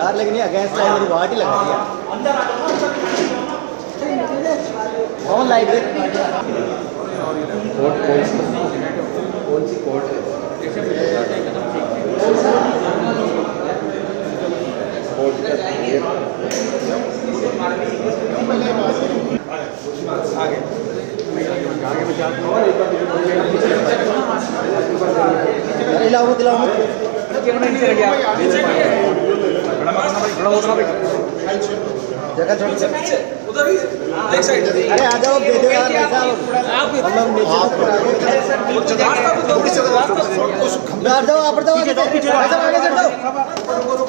यार लेकिन ये अगेंस्ट लाइन मेरी वाट ही लगा दिया। कौन लाइट है? कोर्ट कौन सी कोर्ट है? जगह छोड़ उधर ही लेफ्ट साइड। अरे आ जाओ दे दो यार ऐसा हम लोग नीचे बैठ जाओ आप जाओ पीछे आगे चढ़ जाओ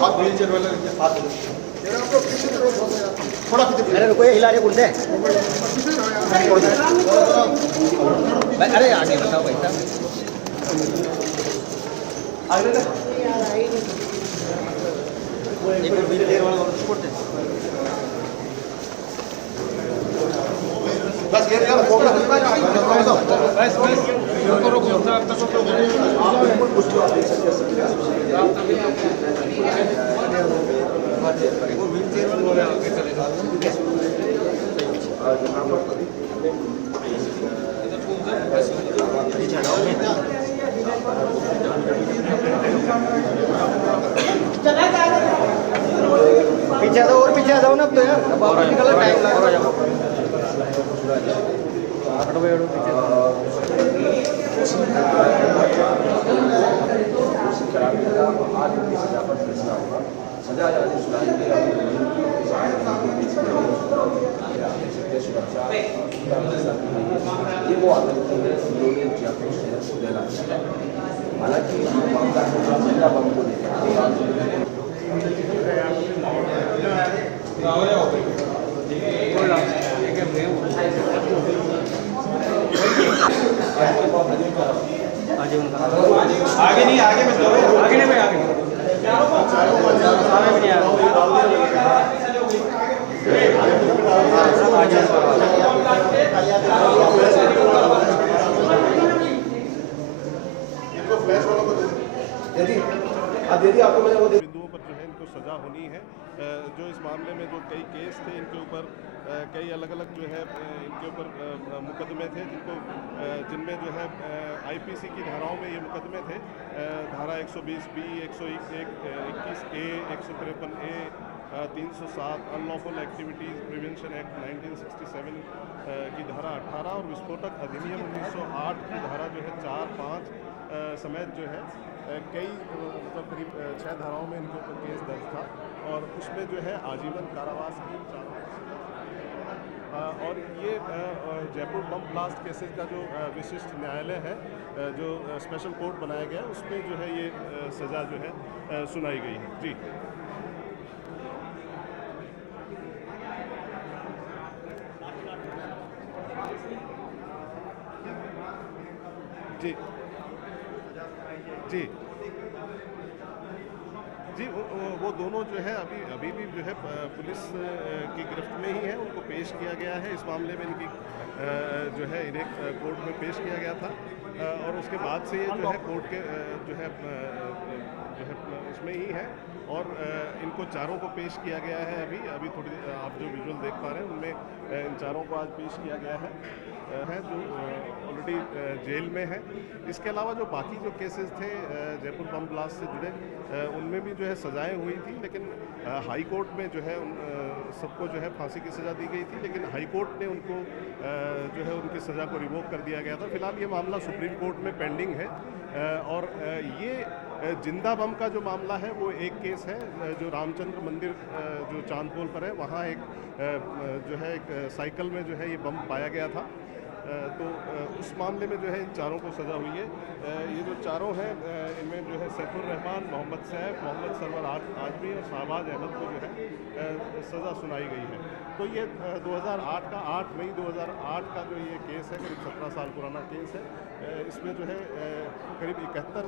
आप व्हीलचेयर वाले हाथ थोड़ा पीछे। अरे रुको ये हिला रहे कुर्सी। अरे आगे बताओ भाई साहब आगे एक व्हीलचेयर वाला सपोर्ट दे बस ये यार फोकस बस रोको वो व्हीलचेयर वाला आगे चलेगा। पीछे आ जाओ और पीछे आ जाओ ना अब तो यार बाहर निकलने टाइम लगेगा। हालांकि आगे नहीं आगे में आगे नहीं भाई आगे बिंदुओं पर जो है इनको सज़ा होनी है। जो इस मामले में जो कई केस थे इनके ऊपर कई अलग अलग जो है इनके ऊपर मुकदमे थे जिनमें जो है आईपीसी की धाराओं में ये मुकदमे थे। धारा 120B 121A 153A 307 unlawful activities prevention act 1967 की धारा 18 और विस्फोटक अधिनियम 1908 की धारा जो है 4, 5 समेत जो है कई मतलब करीब 6 धाराओं में इनके ऊपर केस दर्ज था और उसमें जो है आजीवन कारावास की और ये जयपुर बम ब्लास्ट केसेस का जो विशिष्ट न्यायालय है जो स्पेशल कोर्ट बनाया गया उसमें जो है ये सज़ा जो है सुनाई गई है। जी जी जी जी वो दोनों जो है अभी भी जो है पुलिस की गिरफ्त में ही है। उनको पेश किया गया है। इस मामले में इनकी जो है इन्हें कोर्ट में पेश किया गया था और उसके बाद से ये जो है कोर्ट के जो है इसमें ही है और इनको चारों को पेश किया गया है। अभी थोड़ी आप जो विजुअल देख पा रहे हैं उनमें इन चारों को आज पेश किया गया है जो ऑलरेडी जेल में है। इसके अलावा जो बाकी जो केसेस थे जयपुर बम ब्लास्ट से जुड़े उनमें भी जो है सज़ाएं हुई थी लेकिन हाई कोर्ट में जो है सबको जो है फांसी की सज़ा दी गई थी लेकिन हाई कोर्ट ने उनको जो है उनकी सज़ा को रिवोक कर दिया गया था। फिलहाल ये मामला सुप्रीम कोर्ट में पेंडिंग है और ये जिंदा बम का जो मामला है वो एक केस है जो रामचंद्र मंदिर जो चांदपोल पर है वहाँ एक जो है एक साइकिल में जो है ये बम पाया गया था। तो उस मामले में जो है इन चारों को सज़ा हुई है। ये जो चारों हैं इनमें जो है सैफुर रहमान, मोहम्मद सैफ, मोहम्मद सरवर आजमी और शाहबाज अहमद को जो है सज़ा सुनाई गई है। तो ये 2008 का 8 मई 2008 का जो ये केस है करीब 17 साल पुराना केस है। इसमें जो है करीब 71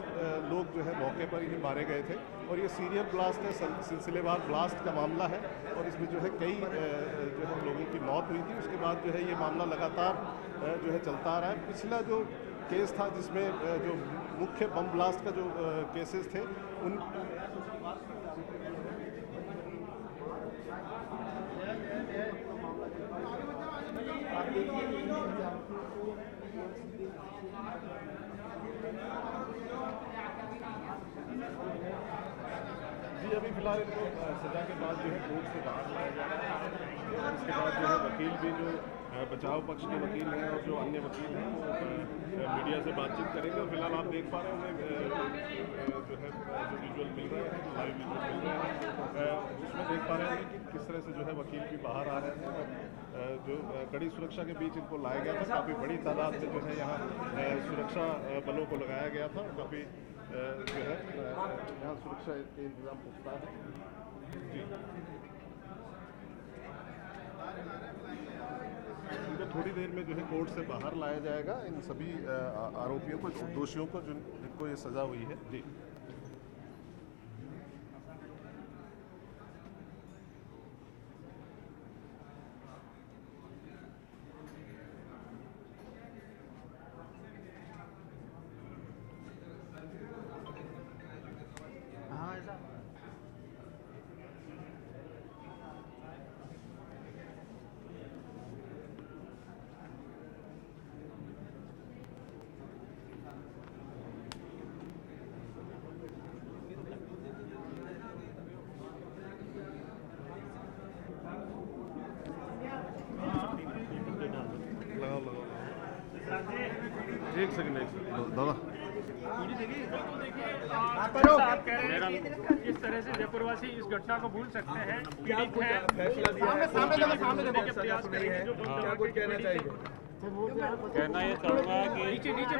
लोग जो है मौके पर ही मारे गए थे और ये सीरियल ब्लास्ट है, सिलसिलेवार ब्लास्ट का मामला है और इसमें जो है कई जो है लोगों की मौत हुई थी। उसके बाद जो है ये मामला लगातार जो है चलता आ रहा है। पिछला जो केस था जिसमें जो मुख्य बम ब्लास्ट का जो केसेस थे उन जी अभी फिलहाल इनको सजा के बाद जो है कोर्ट से बाहर लाया जा रहा है। इसके बाद जो है वकील भी जो बचाव पक्ष के वकील हैं और जो अन्य वकील हैं वो मीडिया से बातचीत करेंगे। और फिलहाल आप देख पा रहे होंगे जो है जो विजुअल मिल रहे हैं, लाइव विजुअल मिल रहे हैं, उसमें देख पा रहे हैं कि किस तरह से जो है वकील भी बाहर आ रहे हैं। जो कड़ी सुरक्षा के बीच इनको लाया गया था, काफ़ी बड़ी तादाद में जो है यहाँ सुरक्षा बलों को लगाया गया था। काफ़ी जो है यहाँ सुरक्षा के इंतजाम पुख्ता है। जी इनको थोड़ी देर में जो है कोर्ट से बाहर लाया जाएगा, इन सभी आरोपियों को, दोषियों को जिनको ये सज़ा हुई है। जी एक सेकंड दादा इस तरह से जयपुरवासी इस घटना को भूल सकते हैं। पीड़ित है, प्रयास करेंगे जो कहना ये चाहूँगा कि नीचे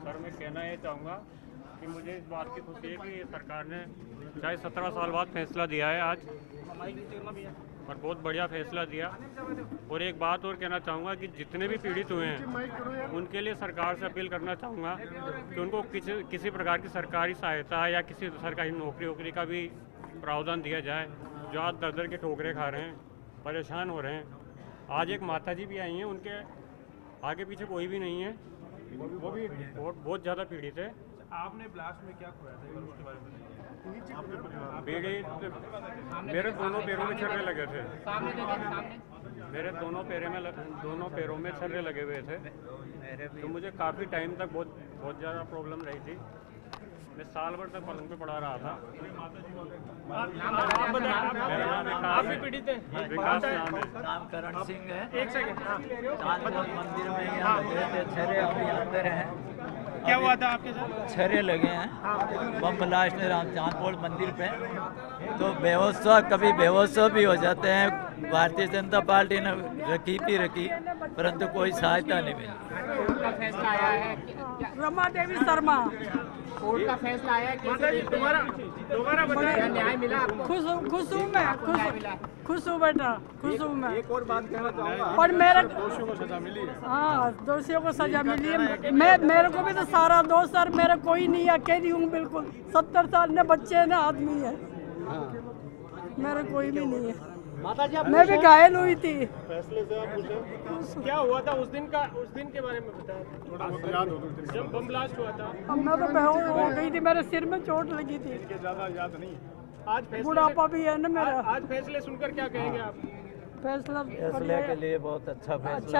सर मैं कहना ये चाहूँगा कि मुझे इस बात की खुशी है कि सरकार ने चाहे 17 साल बाद फैसला दिया है आज, और बहुत बढ़िया फैसला दिया। और एक बात और कहना चाहूँगा कि जितने भी पीड़ित हुए हैं उनके लिए सरकार से अपील करना चाहूँगा कि उनको किसी प्रकार की सरकारी सहायता या किसी सरकारी नौकरी का भी प्रावधान दिया जाए। जो आज दर के ठोकरे खा रहे हैं, परेशान हो रहे हैं। आज एक माता जी भी आई हैं, उनके आगे पीछे कोई भी नहीं है, वो भी बहुत ज़्यादा पीड़ित है। आपने ब्लास्ट में क्या खोया था उसके बारे में? मेरे दोनों पैरों में छर्रे लगे थे, मेरे दोनों पैरों में छर्रे लगे हुए थे। तो मुझे काफ़ी टाइम तक बहुत ज़्यादा प्रॉब्लम रही थी। मैं साल भर तक पलंग पे पड़ा रहा था। आप भी पीड़ित हैं? विकास नाम है। नाम करण सिंह है। एक सेकंड। चांदपुर मंदिर में यहाँ लगे थे छर्रे, अभी अंदर हैं। क्या हुआ था आपके साथ? छर्रे लगे हैं बम ब्लास्ट में चांदपुर मंदिर पे। तो कभी बेहोश भी हो जाते हैं। भारतीय जनता पार्टी ने रखी परंतु कोई सहायता नहीं मिली। रमा देवी शर्मा। कोर्ट का फैसला आया कि दोबारा बताया न्याय मिला आपको? खुश हूँ मैं, खुश हूँ बेटा, खुश हूँ मैं। एक और बात कहना चाहूँगा, पर मेरा दोषियों को सजा मिली है। हाँ, दोषियों को सजा मिली है। मेरे को भी तो सारा दोस्त सर, मेरा कोई नहीं है, अकेली हूँ बिल्कुल। 70 साल ने बच्चे ने आदमी है, मेरा कोई भी नहीं है। मैं भी घायल हुई थी। फैसले से आप पूछें क्या हुआ था उस दिन के बारे में बताया? थोड़ा बहुत याद हो तो जब बम ब्लास्ट हुआ था। अब मैं तो बेहोश हो गई थी, मेरे सिर में चोट लगी थी। ज़्यादा याद नहीं। आज फैसले बुढ़ापा भी है ना मेरा। आज फैसले सुनकर क्या कहेंगे आप? फैसला फैसले के लिए बहुत अच्छा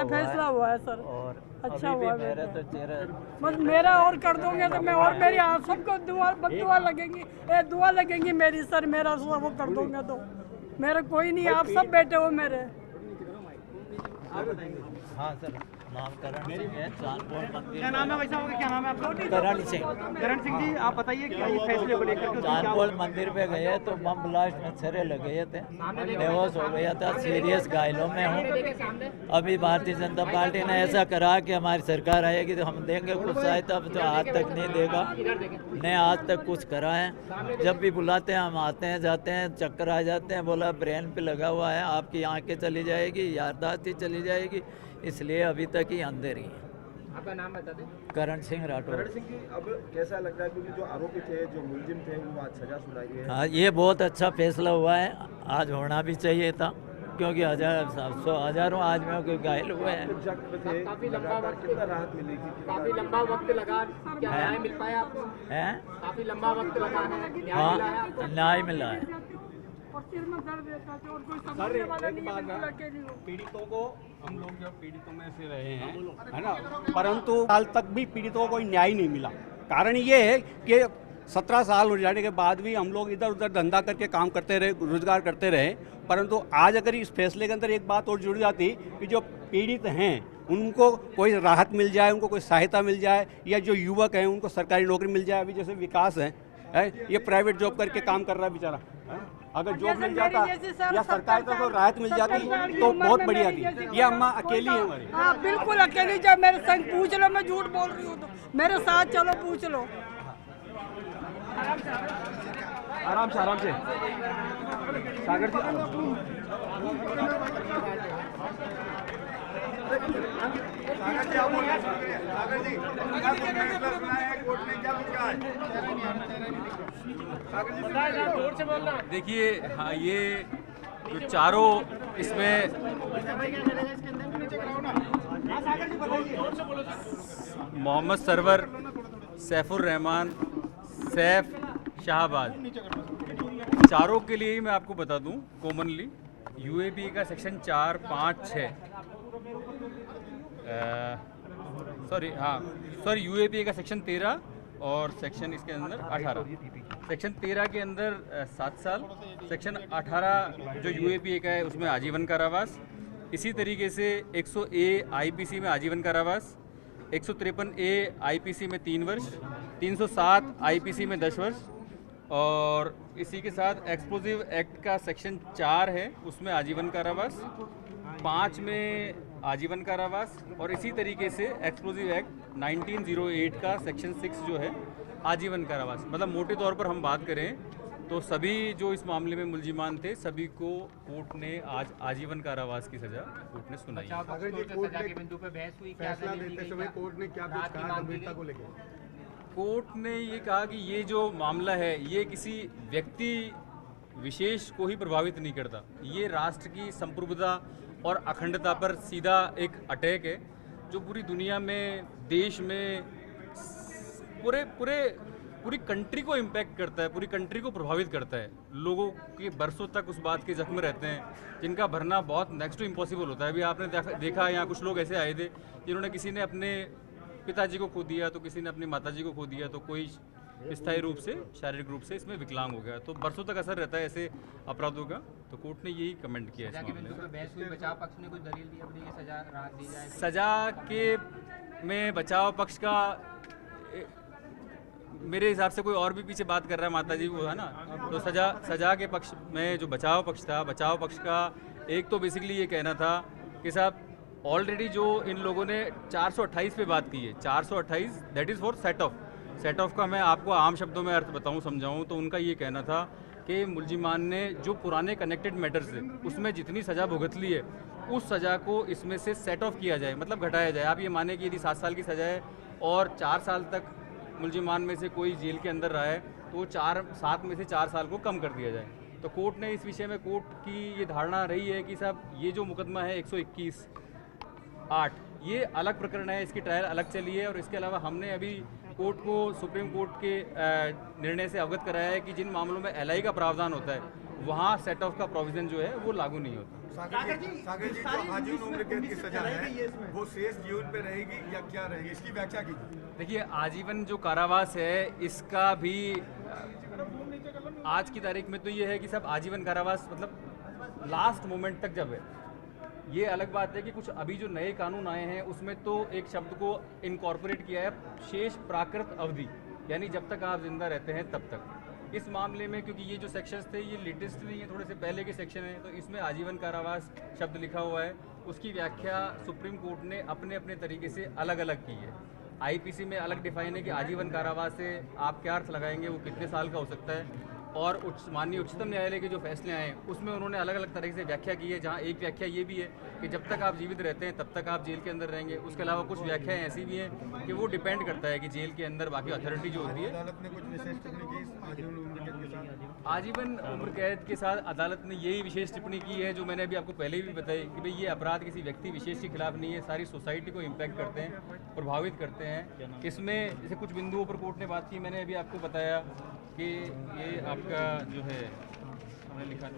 फैसला हुआ है सर। और अच्छा अभी हुआ भी मेरा तो चेहरा बस मेरा और कर दोगे तो मैं, और मेरी आप सबको दुआ लगेंगी, दुआ लगेंगी मेरी सर। मेरा सब वो कर दोगे तो मेरा कोई नहीं, आप सब बैठे हो मेरे। हाँ सर, नाम करण सिंह है, चांदपुर मंदिर। क्या नाम है वैसा होगा? क्या नाम है आपका? करण सिंह जी, आप बताइए क्या ये फैसले को लेकर? चांदपुर मंदिर पे गए तो बम ब्लास्ट में छर्रे लगे थे, बेहोश हो गया था, सीरियस घायलों में हूँ। अभी भारतीय जनता पार्टी ने ऐसा करा कि हमारी सरकार आएगी तो हम देंगे कुछ सहायता, तो आज तक नहीं देगा, ने आज तक कुछ करा है। जब भी बुलाते हैं हम आते हैं, जाते हैं, चक्कर आ जाते हैं। बोला ब्रेन पे लगा हुआ है, आपकी आँखें चली जाएगी, याददाश्त ही चली जाएगी, इसलिए अभी तक ही अंदर ही है। आपका नाम बता दें। करण सिंह राठौर। करण सिंह की अब कैसा लग रहा है, क्योंकि जो आरोपी थे, जो मुलजिम थे, उनको आज सजा सुनाई है। हाँ, ये बहुत अच्छा फैसला हुआ है, आज होना भी चाहिए था, क्योंकि हजारों आदमियों के घायल हुए हैं। काफी लंबा वक्त लगा, क्या न्याय मिल पाया आपको? हैं? काफी लंबा वक्त लगा है, न्याय मिला है हाँ, आपको? न्याय मिला है। और सिर में दर्द रहता है और कोई समझने वाला नहीं है, बिल्कुल अकेली हूँ। पीड़ितों को हम लोग जब पीड़ितों में से रहे हैं, है ना, परंतु साल तक भी पीड़ितों को कोई न्याय नहीं मिला। कारण ये है कि 17 साल हो जाने के बाद भी हम लोग इधर उधर धंधा करके काम करते रहे, रोजगार करते रहे, परंतु आज अगर इस फैसले के अंदर एक बात और जुड़ जाती कि जो पीड़ित हैं उनको कोई राहत मिल जाए, उनको कोई सहायता मिल जाए, या जो युवक हैं उनको सरकारी नौकरी मिल जाए। अभी जैसे विकास है ये प्राइवेट जॉब करके काम कर रहा है बेचारा, अगर जॉब मिल जाता या सरकार को राहत मिल जाती तो बहुत बढ़िया थी। ये अम्मा अकेली है हमारी। हाँ बिल्कुल अकेली। जब मेरे संग पूछ लो, मैं झूठ बोल रही हूँ तो मेरे साथ चलो पूछ लो। आराम से सागर जी, देखिए, हाँ, ये जो चारों इसमें मोहम्मद सरवर, सैफुर रहमान, सैफ शाहबाज, चारों के लिए ही मैं आपको बता दूं कॉमनली यूएपी का सेक्शन 4, 5, 6 सॉरी यूएपी का सेक्शन 13 और सेक्शन इसके अंदर 18। सेक्शन 13 के अंदर 7 साल, सेक्शन 18 जो यूएपी का है उसमें आजीवन कारावास। इसी तरीके से 100A आईपीसी में आजीवन कारावास, 153A आईपीसी में 3 वर्ष, 307 आईपीसी में 10 वर्ष, और इसी के साथ एक्सप्लोजिव एक्ट का सेक्शन 4 है उसमें आजीवन कारावास, 5 में आजीवन कारावास, और इसी तरीके से एक्सप्लोजिव एक्ट 1908 का सेक्शन 6 जो है आजीवन कारावास। मतलब मोटे तौर पर हम बात करें तो सभी जो इस मामले में मुलजिमान थे सभी को कोर्ट ने आज आजीवन कारावास की सज़ा कोर्ट ने सुनाई है। सजा के बिंदु पे बहस हुई, क्या फैसला देते समय कोर्ट ने क्या कुछ कहा गंभीरता को लेकर? कोर्ट ने ये कहा कि ये जो मामला है ये किसी व्यक्ति विशेष को ही प्रभावित नहीं करता, ये राष्ट्र की संप्रभुता और अखंडता पर सीधा एक अटैक है जो पूरी दुनिया में, देश में, पूरी कंट्री को इम्पैक्ट करता है, पूरी कंट्री को प्रभावित करता है। लोगों के बरसों तक उस बात के जख्म रहते हैं जिनका भरना बहुत नेक्स्ट टू इम्पॉसिबल होता है। अभी आपने देखा यहाँ कुछ लोग ऐसे आए थे जिन्होंने, किसी ने अपने पिताजी को खो दिया तो किसी ने अपनी माताजी को खो दिया, तो कोई स्थायी रूप से, शारीरिक रूप से इसमें विकलांग हो गया, तो बरसों तक असर रहता है ऐसे अपराधों का। तो कोर्ट ने यही कमेंट किया है इस मामले में। बहस हुई, बचाव पक्ष ने कुछ दलील दी, अपनी ये सजा राहत दी जाए। सजा के में बचाव पक्ष का मेरे हिसाब से कोई और भी पीछे बात कर रहा है, माताजी वो है ना, तो सजा के पक्ष में जो बचाव पक्ष था, बचाव पक्ष का एक तो बेसिकली ये कहना था कि साहब ऑलरेडी जो इन लोगों ने 428 पे बात की है, 428 that is for set of का मैं आपको आम शब्दों में अर्थ बताऊं, समझाऊं, तो उनका ये कहना था कि मुलजिमान ने जो पुराने कनेक्टेड मैटर्स थे उसमें जितनी सज़ा भुगत ली है उस सज़ा को इसमें से सेट ऑफ किया जाए, मतलब घटाया जाए। आप ये माने कि यदि 7 साल की सज़ा है और 4 साल तक मुलजिमान में से कोई जेल के अंदर रहा है तो 7 में से 4 साल को कम कर दिया जाए। तो कोर्ट ने इस विषय में, कोर्ट की ये धारणा रही है कि साहब ये जो मुकदमा है 121(8) ये अलग प्रकरण है, इसकी ट्रायल अलग चली है, और इसके अलावा हमने अभी कोर्ट को, सुप्रीम कोर्ट के निर्णय से अवगत कराया है कि जिन मामलों में LI का प्रावधान होता है वहाँ सेट ऑफ का प्रोविज़न जो है वो लागू नहीं होता। सागर जी, जो आजीवन उम्र कैद की सजा है वो शेष जीवन पे रहेगी या क्या रहेगी, इसकी व्याख्या कीजिए। देखिए, आजीवन जो कारावास है इसका भी आज की तारीख में तो ये है कि सब आजीवन कारावास मतलब लास्ट मोमेंट तक जब है। ये अलग बात है कि कुछ अभी जो नए कानून आए हैं उसमें तो एक शब्द को इनकॉर्पोरेट किया है, शेष प्राकृत अवधि, यानी जब तक आप जिंदा रहते हैं तब तक। इस मामले में क्योंकि ये जो सेक्शंस थे ये लेटेस्ट नहीं है, थोड़े से पहले के सेक्शन हैं, तो इसमें आजीवन कारावास शब्द लिखा हुआ है। उसकी व्याख्या सुप्रीम कोर्ट ने अपने अपने तरीके से अलग अलग की है। आईपीसी में अलग डिफाइन है कि आजीवन कारावास से आप क्या अर्थ लगाएंगे, वो कितने साल का हो सकता है, और माननीय उच्चतम न्यायालय के जो फैसले आए उसमें उन्होंने अलग अलग तरीके से व्याख्या की है, जहाँ एक व्याख्या ये भी है कि जब तक आप जीवित रहते हैं तब तक आप जेल के अंदर रहेंगे। उसके अलावा कुछ व्याख्याएं ऐसी भी हैं कि वो डिपेंड करता है कि जेल के अंदर बाकी अथॉरिटी जो होती है। अदालत ने कुछ विशेष टिप्पणी की आजीवन उम्र कैद के साथ। आजीवन उम्र कैद के साथ अदालत ने यही विशेष टिप्पणी की है जो मैंने अभी आपको पहले भी बताई कि भाई ये अपराध किसी व्यक्ति विशेष के खिलाफ नहीं है, सारी सोसाइटी को इम्पैक्ट करते हैं, प्रभावित करते हैं। इसमें जैसे कुछ बिंदुओं पर कोर्ट ने बात की, मैंने अभी आपको बताया कि ये आपका जो है हमने लिखा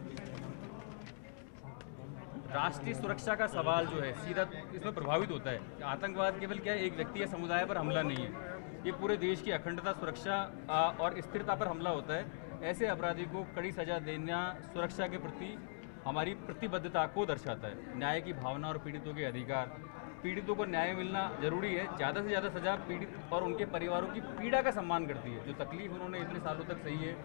राष्ट्रीय सुरक्षा का सवाल जो है सीधा इसमें प्रभावित होता है। आतंकवाद केवल क्या है, एक व्यक्ति या समुदाय पर हमला नहीं है, ये पूरे देश की अखंडता, सुरक्षा और स्थिरता पर हमला होता है। ऐसे अपराधी को कड़ी सजा देना सुरक्षा के प्रति हमारी प्रतिबद्धता को दर्शाता है। न्याय की भावना और पीड़ितों के अधिकार, पीड़ितों को न्याय मिलना जरूरी है। ज़्यादा से ज़्यादा सज़ा पीड़ित और उनके परिवारों की पीड़ा का सम्मान करती है, जो तकलीफ उन्होंने इतने सालों तक सही है।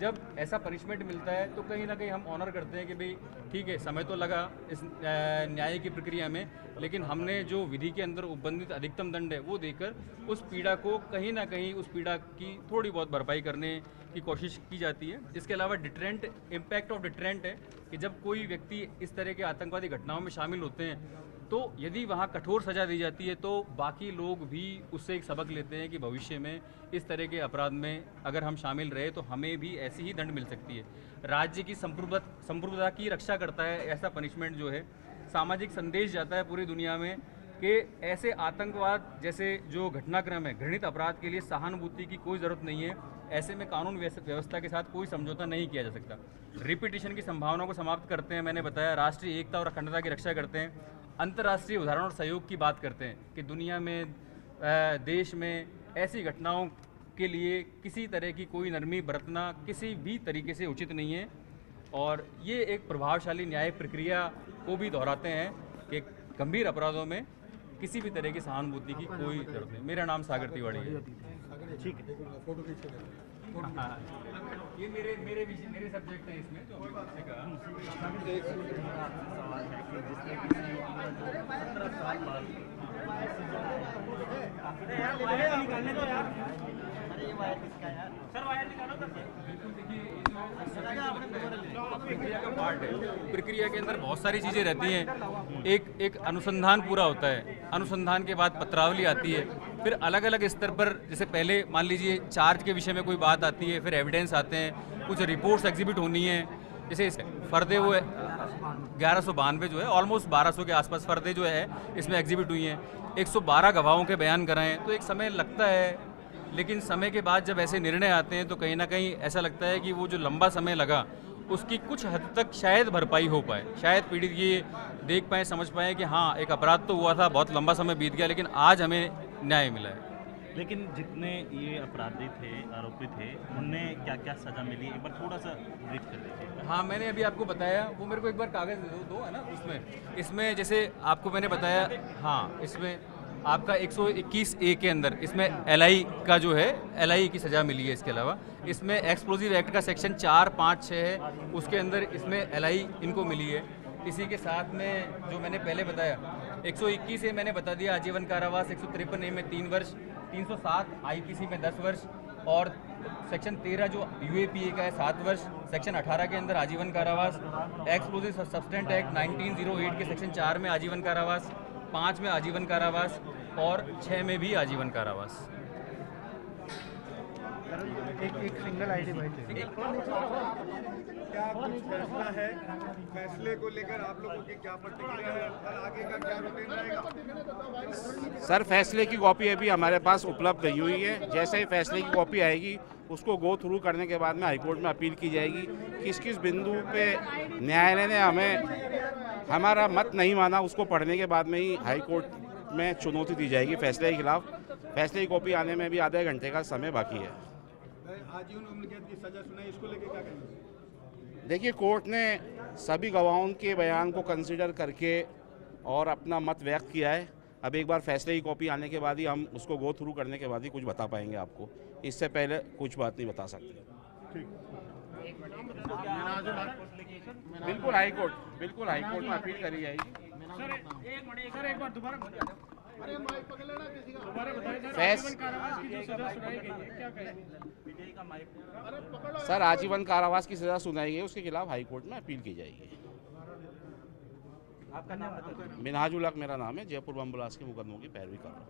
जब ऐसा पनिशमेंट मिलता है तो कहीं ना कहीं हम ऑनर करते हैं कि भाई ठीक है, समय तो लगा इस न्याय की प्रक्रिया में, लेकिन हमने जो विधि के अंदर उपबंधित अधिकतम दंड है वो देकर उस पीड़ा को कहीं ना कहीं उस पीड़ा की थोड़ी बहुत भरपाई करने की कोशिश की जाती है। इसके अलावा डिटरेंट, इम्पैक्ट ऑफ डिटरेंट है कि जब कोई व्यक्ति इस तरह के आतंकवादी घटनाओं में शामिल होते हैं तो यदि वहाँ कठोर सज़ा दी जाती है तो बाकी लोग भी उससे एक सबक लेते हैं कि भविष्य में इस तरह के अपराध में अगर हम शामिल रहे तो हमें भी ऐसी ही दंड मिल सकती है। राज्य की संप्रभुता की रक्षा करता है ऐसा पनिशमेंट जो है। सामाजिक संदेश जाता है पूरी दुनिया में कि ऐसे आतंकवाद जैसे जो घटनाक्रम है, घृणित अपराध के लिए सहानुभूति की कोई ज़रूरत नहीं है। ऐसे में कानून व्यवस्था के साथ कोई समझौता नहीं किया जा सकता। रिपीटिशन की संभावना को समाप्त करते हैं, मैंने बताया, राष्ट्रीय एकता और अखंडता की रक्षा करते हैं, अंतर्राष्ट्रीय उदाहरण और सहयोग की बात करते हैं कि दुनिया में देश में ऐसी घटनाओं के लिए किसी तरह की कोई नरमी बरतना किसी भी तरीके से उचित नहीं है। और ये एक प्रभावशाली न्याय प्रक्रिया को भी दोहराते हैं कि गंभीर अपराधों में किसी भी तरह की सहानुभूति की कोई जरूरत नहीं। मेरा नाम सागर तिवारी है। ठीक है, फोटो खींच। हाँ, ये मेरे सब्जेक्ट हैं इसमें तो प्रक्रिया के अंदर बहुत सारी चीज़ें रहती हैं। एक अनुसंधान पूरा होता है, अनुसंधान के बाद पत्रावली आती है, फिर अलग अलग स्तर पर जैसे पहले मान लीजिए चार्ज के विषय में कोई बात आती है, फिर एविडेंस आते हैं, कुछ रिपोर्ट्स एग्जिबिट होनी है। जैसे फर्दे वो 1192 जो है ऑलमोस्ट 1200 के आसपास फर्दे जो है इसमें एग्जिबिट हुई हैं। 112 गवाहों के बयान कराएं तो एक समय लगता है, लेकिन समय के बाद जब ऐसे निर्णय आते हैं तो कहीं ना कहीं ऐसा लगता है कि वो जो लंबा समय लगा उसकी कुछ हद तक शायद भरपाई हो पाए, शायद पीड़ित ये देख पाएँ, समझ पाएँ कि हाँ एक अपराध तो हुआ था, बहुत लंबा समय बीत गया, लेकिन आज हमें न्याय मिला है। लेकिन जितने ये अपराधी थे, आरोपी थे, उन्हें क्या क्या सज़ा मिली, एक बार थोड़ा सा ब्रीफ कर दीजिए। हाँ, मैंने अभी आपको बताया, वो मेरे को एक बार कागज़ दो है ना, इसमें जैसे आपको मैंने बताया, हाँ इसमें आपका 121A के अंदर इसमें LI का जो है LI की सज़ा मिली है। इसके अलावा इसमें एक्सप्लोजिव एक्ट का सेक्शन 4, 5, 6 है, उसके अंदर इसमें LI इनको मिली है। इसी के साथ में जो मैंने पहले बताया 121 से मैंने बता दिया आजीवन कारावास, 153A में 3 वर्ष, 307 IPC में 10 वर्ष और सेक्शन 13 जो UAPA का है 7 वर्ष, सेक्शन 18 के अंदर आजीवन कारावास, एक्सप्लोजिव सब्सटेंट एक्ट 1908 के सेक्शन 4 में आजीवन कारावास, 5 में आजीवन कारावास और 6 में भी आजीवन कारावास। एक सिंगल आईडी भाई क्या कुछ फैसला है, फैसले को लेकर आप लोगों की क्या प्रतिक्रिया है और आगे का क्या रूटीन रहेगा? सर, फैसले की कॉपी अभी हमारे पास उपलब्ध नहीं हुई है। जैसे ही फैसले की कॉपी आएगी उसको गो थ्रू करने के बाद में हाईकोर्ट में अपील की जाएगी। किस किस बिंदु पे न्यायालय ने हमें हमारा मत नहीं माना, उसको पढ़ने के बाद में ही हाईकोर्ट में चुनौती दी जाएगी फैसले के खिलाफ। फैसले की कॉपी आने में भी आधे घंटे का समय बाकी है। आजीवन उम्र कैद की सजा सुनाई, इसको लेकर क्या कहेंगे? देखिए, कोर्ट ने सभी गवाहों के बयान को कंसिडर करके और अपना मत व्यक्त किया है। अब एक बार फैसले की कॉपी आने के बाद ही हम उसको गो थ्रू करने के बाद ही कुछ बता पाएंगे आपको, इससे पहले कुछ बात नहीं बता सकते। बिल्कुल हाईकोर्ट में अपील करी जाएगी। सर, आजीवन कारावास की सजा सुनाई गई, उसके खिलाफ हाईकोर्ट में अपील की जाएगी। आपका नाम बताइए। मिनहाजुल हक मेरा नाम है, जयपुर बम ब्लास्ट के मुकदमों की पैरवी कर रहा हूँ।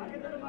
आगे चलो,